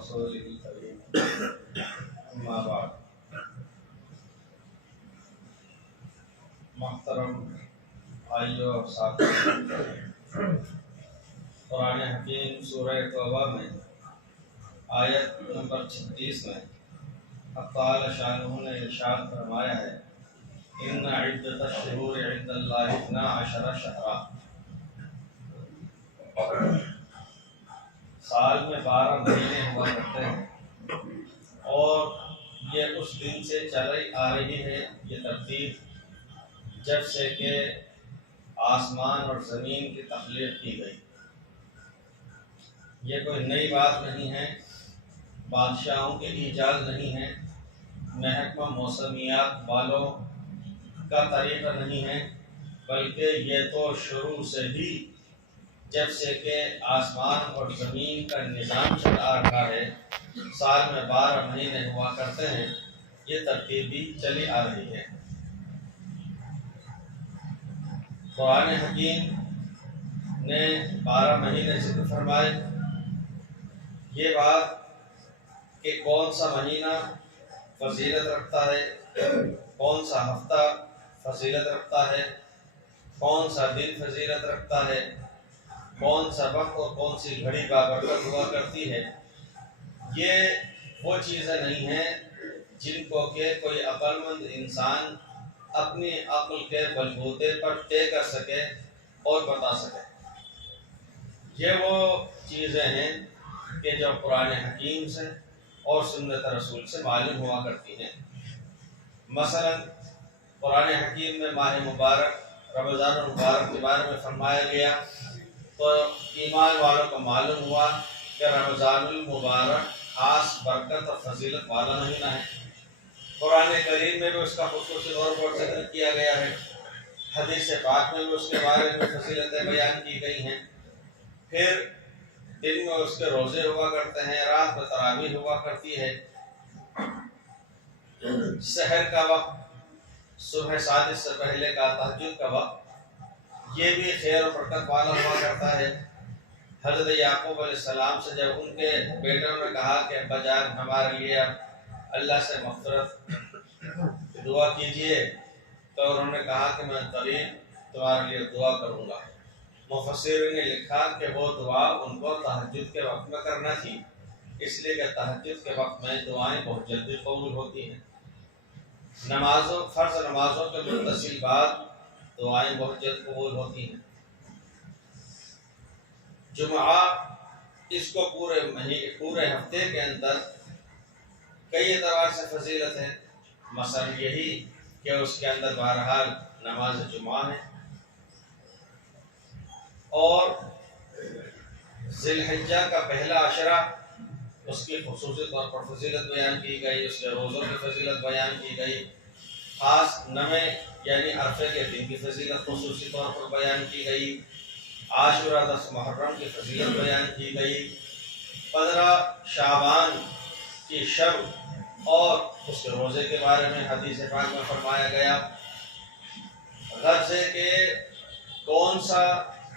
ورسوله الكريم اما بعد محترم بھائیو اور ساتھیو، قرآن حکیم سورہ توبہ میں آیت نمبر 36 میں حق تعالی شانہ نے ارشاد فرمایا ہے ان عدت الشہور عند اللہ 12 شہرا، سال میں 12 مہینے ہوا کرتے ہیں اور یہ اس دن سے چلی آ رہی ہے یہ ترتیب جب سے کہ آسمان اور زمین کی تخلیق کی گئی۔ یہ کوئی نئی بات نہیں ہے، بادشاہوں کے ایجاد نہیں ہے، محکمہ موسمیات والوں کا طریقہ نہیں ہے، بلکہ یہ تو شروع سے ہی جب سے کہ آسمان اور زمین کا نظام چل آ رہا ہے، سال میں 12 مہینے ہوا کرتے ہیں، یہ ترتیب بھی چلی آ رہی ہے۔ قرآن حکیم نے 12 مہینے ذکر فرمائے۔ یہ بات کہ کون سا مہینہ فضیلت رکھتا ہے، کون سا ہفتہ فضیلت رکھتا ہے، کون سا دن فضیلت رکھتا ہے، کون سا وقت اور کون سی گھڑی بابرکت ہوا کرتی ہے، یہ وہ چیزیں نہیں ہیں جن کو کہ کوئی عقل مند انسان اپنی عقل کے بلبوتے پر طے کر سکے اور بتا سکے۔ یہ وہ چیزیں ہیں کہ جو قرآن حکیم سے اور سنت رسول سے معلوم ہوا کرتی ہیں۔ مثلا قرآن حکیم میں ماہ مبارک رمضان المبارک کے بارے میں فرمایا گیا تو ایمان والوں کو معلوم ہوا کہ رمضان المبارک خاص برکت اور فضیلت والا مہینہ ہے۔ قرآن کریم میں بھی اس کا خصوصی طور پر ذکر کیا گیا ہے، حدیث پاک میں بھی اس کے بارے میں فضیلتیں بیان کی گئی ہیں۔ پھر دن میں اس کے روزے ہوا کرتے ہیں، رات میں تراویح ہوا کرتی ہے، سحر کا وقت، صبح صادق سے پہلے کا تہجد کا وقت، یہ بھی خیر و برکت والا ہوا کرتا ہے۔ حضرت یعقوب علیہ السلام سے جب ان کے بیٹوں نے کہا کہ ابا جان ہمارے لیے اللہ سے مغفرت دعا کیجئے، تو انہوں نے کہا کہ میں قریب تمہارے لیے دعا کروں گا۔ مفسرین نے لکھا کہ وہ دعا ان کو تہجد کے وقت میں کرنا تھی، اس لیے کہ تہجد کے وقت میں دعائیں بہت جلدی قبول ہوتی ہیں۔ فرض نمازوں کے متصل بعد دعائیں بہت جلد قبول ہوتی ہیں۔ جمعہ اس کو پورے ہفتے کے اندر کئی اعتبار سے فضیلت ہے، مثلا یہی کہ اس کے اندر بہرحال نماز جمعہ ہے، اور ذی الحجہ کا پہلا عشرہ اس کی خصوصی طور پر فضیلت بیان کی گئی، اس کے روزوں کی فضیلت بیان کی گئی، خاص نویں یعنی عرفے کے دن کی فضیلت خصوصی طور پر بیان کی گئی، عاشورہ 10 محرم کی فضیلت بیان کی گئی، 15 شعبان کی شب اور اس کے روزے کے بارے میں حدیث پاک میں فرمایا گیا۔ غرض ہے کہ کون سا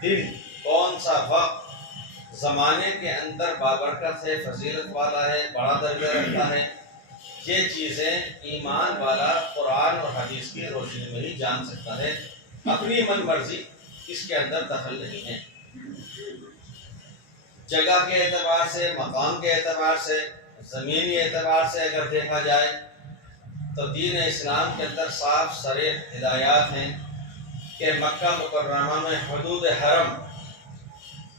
دن، کون سا وقت زمانے کے اندر بابرکت ہے، فضیلت والا ہے، بڑا درجہ رکھتا ہے، یہ چیزیں ایمان والا قرآن اور حدیث کی روشنی میں ہی جان سکتا ہے، اپنی من مرضی اس کے اندر دخل نہیں ہے۔ جگہ کے اعتبار سے، مقام کے اعتبار سے، زمینی اعتبار سے اگر دیکھا جائے تو دین اسلام کے اندر صاف صریح ہدایات ہیں کہ مکہ مکرمہ میں حدود حرم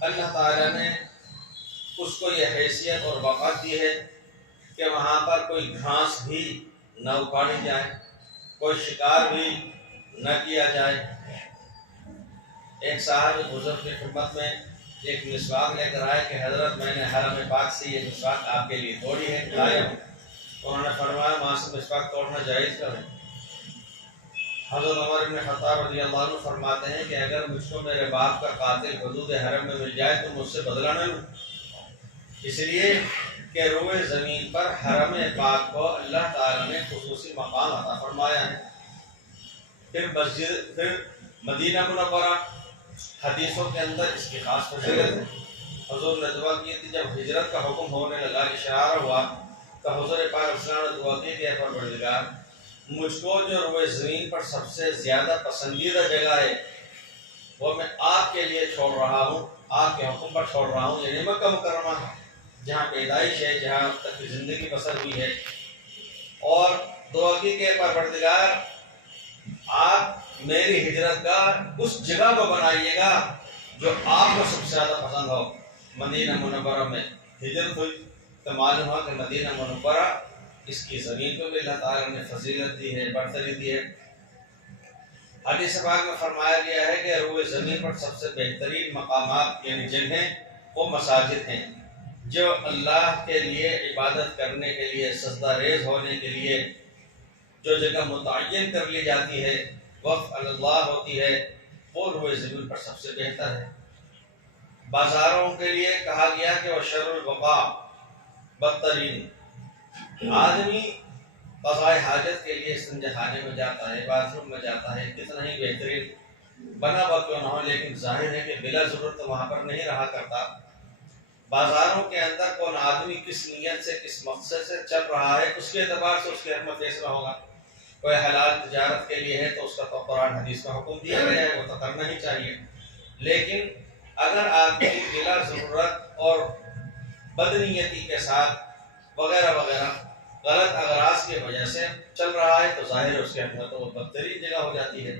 اللہ تعالیٰ نے اس کو یہ حیثیت اور وقت دی ہے کہ وہاں پر کوئی گھاس بھی نہ اکاڑی جائے، کوئی شکار بھی نہ کیا جائے۔ ایک صاحب بزرگ کی خدمت میں ایک مسواک لے کر آئے کہ حضرت میں نے حرم پاک سے یہ مسواک آپ کے لیے توڑی ہے، لایا ہوں۔ انہوں نے فرمایا وہاں سے مسواک توڑنا جائز کریں۔ حضرت عمر بن خطاب رضی اللہ عنہ فرماتے ہیں کہ اگر مجھ کو میرے باپ کا قاتل حدود حرم میں مل جائے تو مجھ سے بدلہ نہ لوں، اس لیے کہ روئے زمین پر حرم پاک کو اللہ تعالیٰ نے خصوصی مقام عطا فرمایا ہے۔ پھر مدینہ منورہ، حدیثوں کے اندر اس کی خاص فضیلت ہے۔ حضور نے دعا کی تھی جب ہجرت کا حکم ہونے لگا، اشارہ ہوا، تو حضور پاک اسلام نے دعا کی کہ اے پروردگار مجھ کو جو روئے زمین پر سب سے زیادہ پسندیدہ جگہ ہے وہ میں آپ کے لیے چھوڑ رہا ہوں، آپ کے حکم پر چھوڑ رہا ہوں، یعنی مکہ مکرمہ جہاں پیدائش ہے، جہاں تک کی زندگی بسر ہوئی ہے۔ اور دعا کی کہ پروردگار آپ میری ہجرت کا اس جگہ کو بنائیے گا جو آپ کو سب سے زیادہ پسند ہو۔ مدینہ منورہ میں ہجرت ہوئی تو معلوم ہوا کہ مدینہ منورہ اس کی زمین کو بھی اللہ تعالیٰ نے فضیلت دی ہے، برتری دی ہے۔ حدیث پاک میں فرمایا گیا ہے کہ روئے زمین پر سب سے بہترین مقامات یعنی جگہیں وہ مساجد ہیں، جو اللہ کے لیے عبادت کرنے کے لیے، سجدہ ریز ہونے کے لیے جو جگہ متعین کر لی جاتی ہے، وقف اللہ ہوتی ہے، وہ روئے زمین پر سب سے بہتر ہے۔ بازاروں کے لیے کہا گیا کہ وہ شر البقاء، بدترین۔ آدمی قضائے حاجت کے لیے استنجا خانے میں جاتا ہے، باتھ روم میں جاتا ہے، کتنا ہی بہترین بنا ہوا کیوں نہ ہو، لیکن ظاہر ہے کہ بلا ضرورت وہاں پر نہیں رہا کرتا۔ بازاروں کے اندر کون آدمی کس نیت سے، کس مقصد سے چل رہا ہے، اس کے اعتبار سے اس کے حق میں فیصلہ ہوگا۔ کوئی حلال تجارت کے لیے ہے تو اس کا تو قرآن حدیث کا حکم دیا گیا ہے، وہ تو کرنا ہی چاہیے۔ لیکن اگر آدمی بلا ضرورت اور بدنیتی کے ساتھ وغیرہ وغیرہ غلط اغراض کی وجہ سے چل رہا ہے تو ظاہر ہے اس کے حق میں تو وہ بدترین جگہ ہو جاتی ہے۔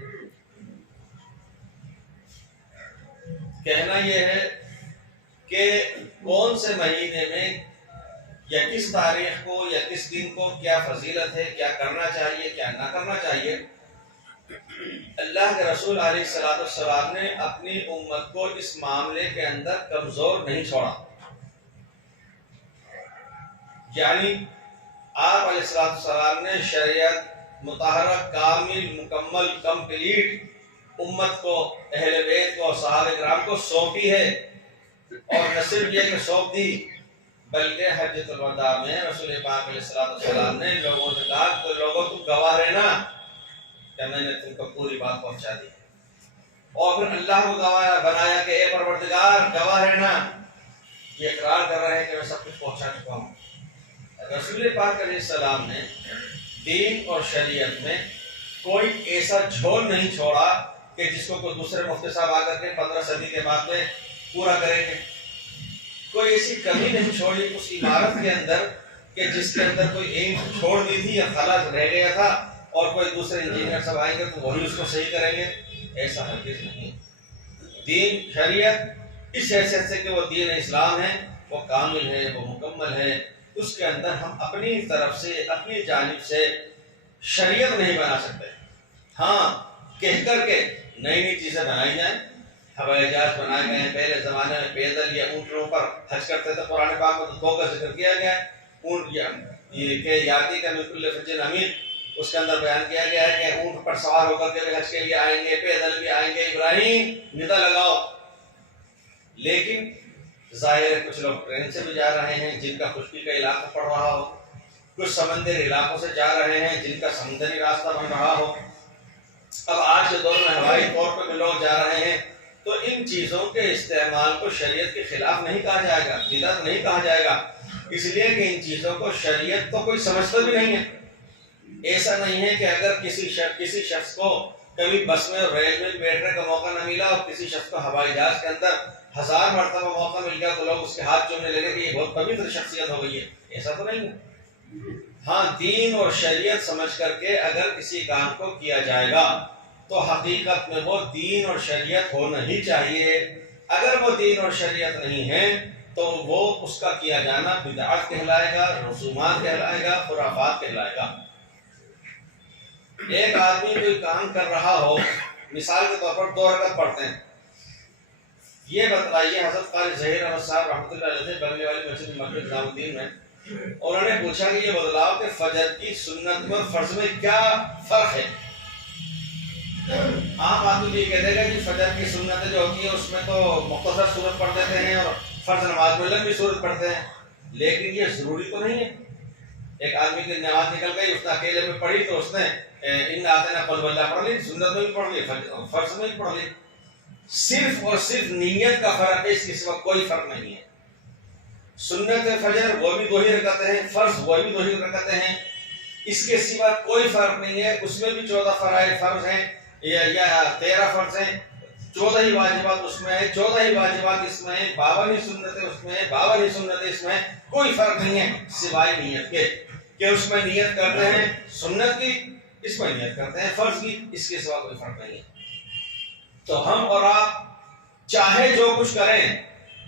کہنا یہ ہے کہ کون سے مہینے میں یا کس تاریخ کو یا کس دن کو کیا فضیلت ہے، کیا کرنا چاہیے، کیا نہ کرنا چاہیے۔ اللہ کے رسول علیہ السلام نے اپنی امت کو اس معاملے کے اندر کمزور نہیں چھوڑا، یعنی آپ علیہ السلام نے شریعت مطہرہ کامل مکمل کمپلیٹ امت کو، اہل بیت کو، صحابہ کرام کو سونپی ہے، اور نہ صرف یہ کہ سونپ دی بلکہ حجۃ الوداع میں رسول پاک علیہ السلام نے لوگوں سے کہا کہ لوگوں تم گواہ رہنا کہ میں نے تم کو پوری بات پہنچا دی، اور پھر اللہ کو گواہ بنایا کہ اے پروردگار گواہ رہنا، یہ اقرار کر رہے ہیں کہ میں سب کچھ پہنچا چکا ہوں۔ رسول پاک علیہ السلام نے دین اور شریعت میں کوئی ایسا جھول نہیں چھوڑا کہ جس کو کوئی دوسرے مفتی صاحب آ کر کے 15 صدی کے بعد میں پورا کریں گے۔ کوئی ایسی کمی نہیں چھوڑی اس عمارت کے اندر کہ جس کے اندر کوئی اینٹ چھوڑ دی تھی یا خلا رہ گیا تھا اور کوئی دوسرے انجینئر سب آئیں گے تو وہی اس کو صحیح کریں گے، ایسا ہرگز نہیں۔ دین شریعت اس حیثیت سے کہ وہ دین اسلام ہے، وہ کامل ہے، وہ مکمل ہے، اس کے اندر ہم اپنی طرف سے، اپنی جانب سے شریعت نہیں بنا سکتے۔ ہاں کہہ کر کے نئی نئی چیزیں بنائی جائیں، ہوائی جہاز بنائے گئے ہیں، پہلے زمانے میں پیدل یا اونٹوں پر حج کرتے تھے، قرآن پاک میں تو 2 کا ذکر کیا گیا ہے، اونٹ یہ کہ یاتی کا بالکل فجر امین، اس کے اندر بیان کیا گیا ہے کہ اونٹ پر سوار ہو کر کے حج کے لیے آئیں گے، پیدل بھی آئیں گے، ابراہیم ندا لگاؤ۔ لیکن ظاہر ہے کچھ لوگ ٹرین سے بھی جا رہے ہیں جن کا خشکی کا علاقہ پڑ رہا ہو، کچھ سمندری علاقوں سے جا رہے ہیں جن کا سمندری راستہ بن رہا ہو، اب آج کے دور میں ہوائی طور پہ بھی لوگ جا رہے ہیں۔ تو ان چیزوں کے استعمال کو شریعت کے خلاف نہیں کہا جائے گا، بدعت نہیں کہا جائے گا، اس لیے کہ ان چیزوں کو شریعت تو کوئی سمجھتا بھی نہیں ہے۔ ایسا نہیں ہے کہ اگر کسی شخص کو کبھی بس میں اور ریل میں بیٹھنے کا موقع نہ ملا اور کسی شخص کو ہوائی جہاز کے اندر 1000 مرتبہ موقع مل گیا تو لوگ اس کے ہاتھ چومنے لگے کہ یہ بہت پوتر شخصیت ہو گئی ہے، ایسا تو نہیں ہے۔ ہاں دین اور شریعت سمجھ کر کے اگر کسی کام کو کیا جائے گا تو حقیقت میں وہ دین اور شریعت ہونا ہی چاہیے۔ اگر وہ دین اور شریعت نہیں ہے تو وہ اس کا کیا جانا بدعت کہلائے گا، رسومات کہلائے گا، خرافات کہلائے گا۔ ایک آدمی کوئی کام کر رہا ہو، مثال کے طور پر 2 رکعت پڑھتے ہیں، یہ بتلائیے حضرت قاری ظہیر احمد صاحب رحمۃ اللہ علیہ سے بننے والی مسجد مسجد نظام الدین میں، اور انہوں نے پوچھا کہ یہ بدلاؤ کہ فجر کی سنت اور فرض میں کیا فرق ہے۔ عام آدمی یہ کہہ دے گا کہ فجر کی سنت جو ہوتی ہے اس میں تو مختصر سورت پڑھ دیتے ہیں اور فرض نماز میں لمبی سورت پڑھتے ہیں، لیکن یہ ضروری تو نہیں ہے۔ ایک آدمی کی نماز نکل گئی، اس نے اکیلے میں پڑھی تو اس نے ان آتے نہ قل واللہ پڑھ لی، سنت میں بھی پڑھ لی، فرض میں بھی پڑھ لی۔ صرف اور صرف نیت کا فرق ہے، اس کے سوا کوئی فرق نہیں ہے۔ سنت فجر وہ بھی 2 ہی رکعتیں ہیں، فرض وہ بھی 2 ہی رکعتیں ہیں، اس کے سوا کوئی فرق نہیں ہے۔ اس میں بھی 14 فرائض فرض ہیں یا 13 فرض ہیں، 14 ہی واجبات اس میں ہیں، 14 ہی واجبات اس میں ہیں، 52 ہی سنتیں اس میں ہیں، 52 ہی سنتیں اس میں ہیں۔ کوئی فرق نہیں ہے سوائے نیت کے، کہ اس میں نیت کرتے ہیں سنت کی، اس میں نیت کرتے ہیں فرض کی، اس کے سوا کوئی فرق نہیں ہے۔ تو ہم اور آپ چاہے جو کچھ کریں،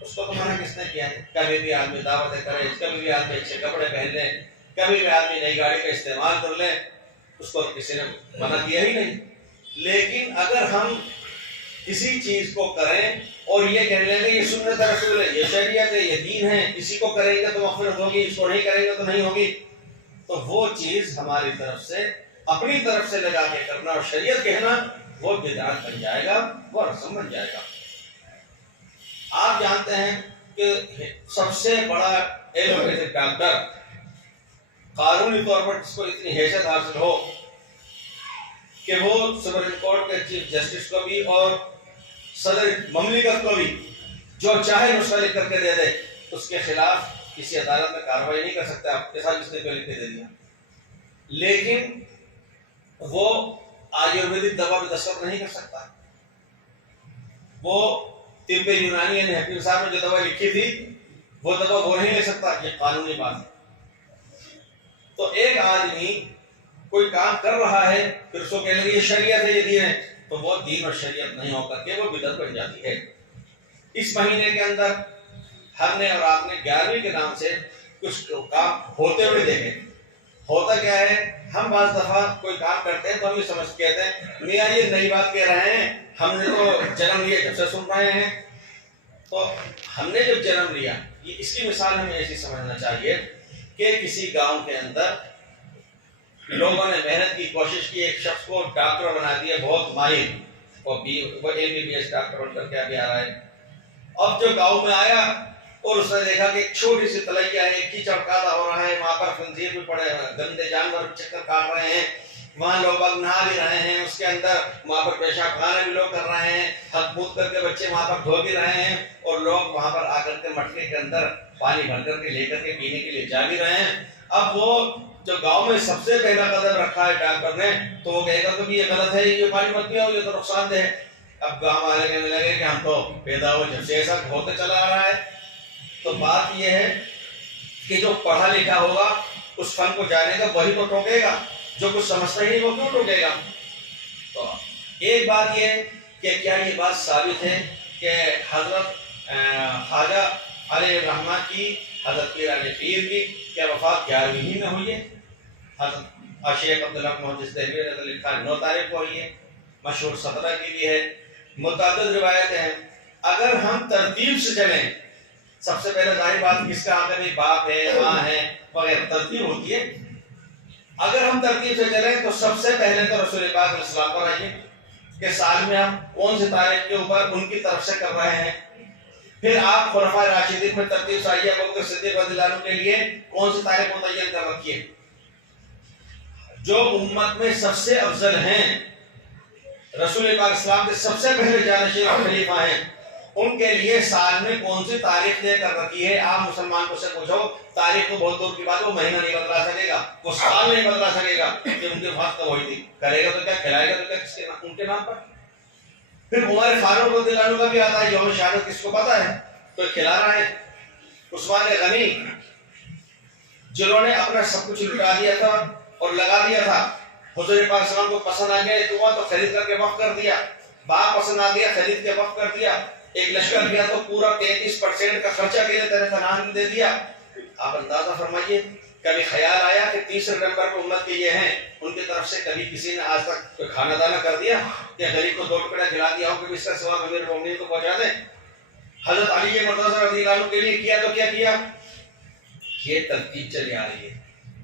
اس کو تو منع کس نے کیا ہے؟ کبھی بھی آدمی دعوتیں کرے، کبھی بھی آدمی اچھے کپڑے پہن لے، کبھی بھی آدمی نئی گاڑی کا استعمال کر لے، اس کو کسی نے منع کیا ہی نہیں۔ لیکن اگر ہم کسی چیز کو کریں اور یہ کہہ لیں گے یہ سنت رسول ہے، یہ شریعت ہے، یہ دین ہے، کسی کو کریں گے تو مغفرت ہوگی، اس کو نہیں کریں گے تو نہیں ہوگی، تو وہ چیز ہماری طرف سے، اپنی طرف سے لگا کے کرنا اور شریعت کہنا، وہ بدعت بن جائے گا، وہ رسم بن جائے گا۔ آپ جانتے ہیں کہ سب سے بڑا علم ہے ڈاکٹر، قانونی طور پر جس کو اتنی حیثیت حاصل ہو کہ وہ سپریم کورٹ کے چیف جسٹس کو بھی اور صدر مملکت کو بھی جو چاہے نسخہ لکھ کر کے دے دے، اس کے خلاف کسی عدالت میں کارروائی نہیں کر سکتا، آپ کے ساتھ جس نے کوئی لکھ کے دے دیا۔ لیکن وہ آیورویدک دوا بھی دستخط نہیں کر سکتا، وہ طب یونانی یعنی حکیم صاحب نے جو دوا لکھی تھی وہ دوا وہ نہیں لے سکتا، یہ قانونی بات ہے۔ تو ایک آدمی کوئی کام کر رہا ہے، پھر اس کو کہنے لگے یہ شریعت ہے، یہ دین ہے، تو وہ دین اور شریعت نہیں ہو کر کے وہ بدعت بن جاتی ہے۔ اس مہینے کے اندر ہم نے اور آپ نے 11ویں کے نام سے کچھ کام ہوتے ہوئے دیکھے۔ ہوتا کیا ہے، ہم بعض دفعہ کوئی کام کرتے ہیں تو ہم یہ سمجھ کہتے ہیں میاں یہ نئی بات کہہ رہے ہیں، ہم نے تو جنم لیا جب سے سن رہے ہیں۔ تو ہم نے جب جنم لیا، یہ اس کی مثال ہمیں ایسی سمجھنا چاہیے کہ کسی گاؤں کے اندر لوگوں نے محنت کی کوشش کی، ایک شخص کو ڈاکٹر بنا دیا، بہت ماہر، وہ MBBS ڈاکٹر بن کر کے ابھی آ رہا ہے۔ اب جو گاؤں میں آیا اور اس نے دیکھا کہ ایک چھوٹی سی تلیا ہے، ایک کیچڑ کادا ہو رہا ہے، وہاں پر خنزیر بھی پڑے ہیں، گندے جانور چکر کاٹ رہے ہیں، وہاں لوگ نہا بھی رہے ہیں، اس کے اندر وہاں پر پیشاب خانے بھی لوگ کر رہے ہیں، ہاتھ پھوت کر کے بچے وہاں پر دھو بھی رہے ہیں، اور لوگ وہاں پر آ کر کے مٹکے کے اندر پانی بھر کر کے لے کر کے پینے کے لیے جا بھی رہے ہیں۔ اب وہ جو گاؤں میں سب سے پہلا قدم رکھا ہے ڈاکٹر نے، تو وہ کہے گا کہ یہ غلط ہے، یہ پانی مت پیو، یہ تو نقصان دہ ہے۔ اب گاؤں والے کہنے لگے کہ ہم تو پیدا ہو جب سے ایسا ہوتے چلا آ رہا ہے۔ تو بات یہ ہے کہ جو پڑھا لکھا ہوگا اس فن کو جانے گا وہی تو ٹوکے گا، جو کچھ سمجھتا ہی نہیں وہ کیوں ٹوکے گا؟ تو ایک بات یہ کہ کیا یہ بات ثابت ہے کہ حضرت خواجہ علیہ الرحمہ کی، حضرت پیر علی پیر کی کیا وفات 11ویں میں ہوئی ہے؟ حضرت شیخ عبداللہ محدث دہلوی نے لکھا 9 تاریخ کو ہوئی ہے، مشہور 17 کی بھی ہے، متعدد روایتیں ہیں۔ اگر ہم ترتیب سے چلیں، سب سے پہلے ظاہر بات کس کا آگے بھی باپ ہے، ماں ہے وغیرہ، ترتیب ہوتی ہے۔ اگر ہم ترتیب سے چلیں تو سب سے پہلے تو رسول پاک علیہ السلام پر آئیے کہ سال میں ہم کون سی تاریخ کے اوپر ان کی طرف سے کر رہے ہیں، پھر آپ خلفائے راشدین میں ترتیب سے آئیے، ابوبکر صدیق رضی اللہ عنہ کے لیے کون سی تاریخ متعین کر رکھیے۔ جو امت میں سب سے افضل ہیں، رسول پاک اسلام کے سب سے پہلے جانشین اور خلیفہ ہیں، ان کے لیے سال میں کون سی تاریخ طے کر رکھی ہے؟ آپ مسلمان کو سے پوچھو، تاریخ تو بہت دور کی بات ہے، وہ مہینہ نہیں بدلا سکے گا، وہ سال نہیں بدلا سکے گا کہ ان کے وقت ہوئی تھی، کرے گا تو کیا، کھلائے گا تو کیا، کس کے ان کے نام پر؟ پھر عمر فاروق رضی اللہ عنہ کا بھی آتا ہے، یوم شہادت کس کو پتا ہے؟ تو کھلا رہا ہے۔ عثمان غنی جنہوں نے اپنا سب کچھ لٹا دیا تھا اور لگا دیا تھا، حضور پاک صلی اللہ علیہ وسلم کو پسند آ گیا تو خرید کر کے وقف کر دیا، باپ پسند آ گیا خرید کے وقف کر دیا، ایک لشکر گیا تو پورا 33% کا خرچہ کے لیے تیرے فنان دے دیا۔ آپ اندازہ فرمائیے، کبھی خیال آیا کہ 30 نومبر کو امت کے یہ ہیں، ان کی طرف سے کبھی کسی نے آج تک کوئی کھانا دانا کر دیا کہ غریب کو 2 ٹکڑا کھلا دیا ہو کہ اس کا ثواب امیر المومنین کو پہنچا دیں؟ حضرت علی مرتضیٰ رضی اللہ عنہ کے لیے کیا تو کیا کیا؟ یہ ترتیب چلی آ رہی ہے۔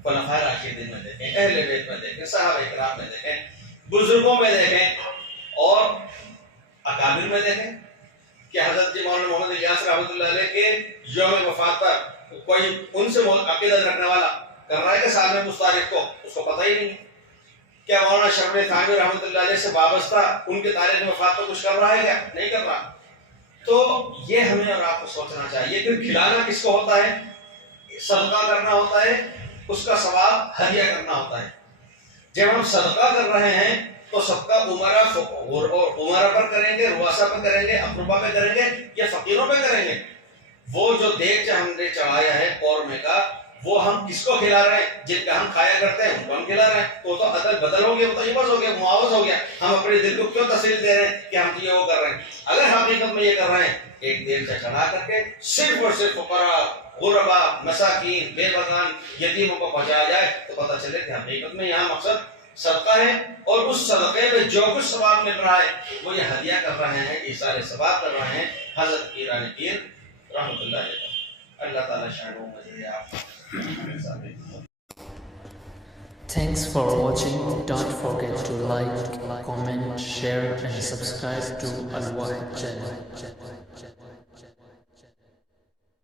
خلفائے راشدین میں دیکھیں، اہل بیت میں دیکھیں، صحابہ کرام میں دیکھیں، بزرگوں میں دیکھیں، اور اکابر میں دیکھیں کہ حضرت مولانا محمد الیاس رحمۃ اللہ علیہ کے یوم وفات پر کوئی ان سے عقیدت رکھنے والا کر رہا ہے کہ سال میں اس تاریخ کو، اس کو پتہ ہی نہیں۔ کیا مولانا شرف تھانوی رحمۃ اللہ علیہ سے وابستہ ان کے تاریخ وفات تو کچھ کر رہا ہے کیا؟ نہیں کر رہا. تو یہ ہمیں اور آپ کو سوچنا چاہیے کہ کھلانا کس کو ہوتا ہے؟ صدقہ کرنا ہوتا ہے، اس کا ثواب ہدیہ کرنا ہوتا ہے. جب ہم صدقہ کر رہے ہیں تو صدقہ عمرہ پر کریں گے، رواسا پر کریں گے، اقربا پہ کریں گے یا فقیروں پہ کریں گے. وہ جو دیگ ہم نے چڑھایا ہے قورمے کا، وہ ہم کس کو کھلا رہے ہیں؟ جن کا ہم کھایا کرتے ہیں ان کو ہم کھلا رہے ہیں. تو عدل بدل ہو گیا، وہ تو عوض ہو گیا، معاوض ہو گیا. ہم اپنے دل کو کیوں تسلی دے رہے ہیں کہ ہم یہ وہ کر رہے ہیں؟ اگر حقیقت میں یہ کر رہے ہیں ایک دیگ سے چڑھا کر کے صرف اور صرف فقراء، غربا، مساکین، بے بغان، یتیموں کو پہنچایا جائے تو پتہ چلے کہ حقیقت میں یہاں مقصد صدقہ ہے، اور اس صدقے میں جو کچھ ثواب مل رہا ہے وہ یہ ہدیہ کر رہے ہیں، یہ سارے ثواب کر رہے ہیں حضرت پیران پیر رحمۃ اللہ علیہ. اللہ تعالیٰ شان و مجھے آپ. Thanks for watching. Don't forget to like, comment, share and subscribe to Al Wahid channel.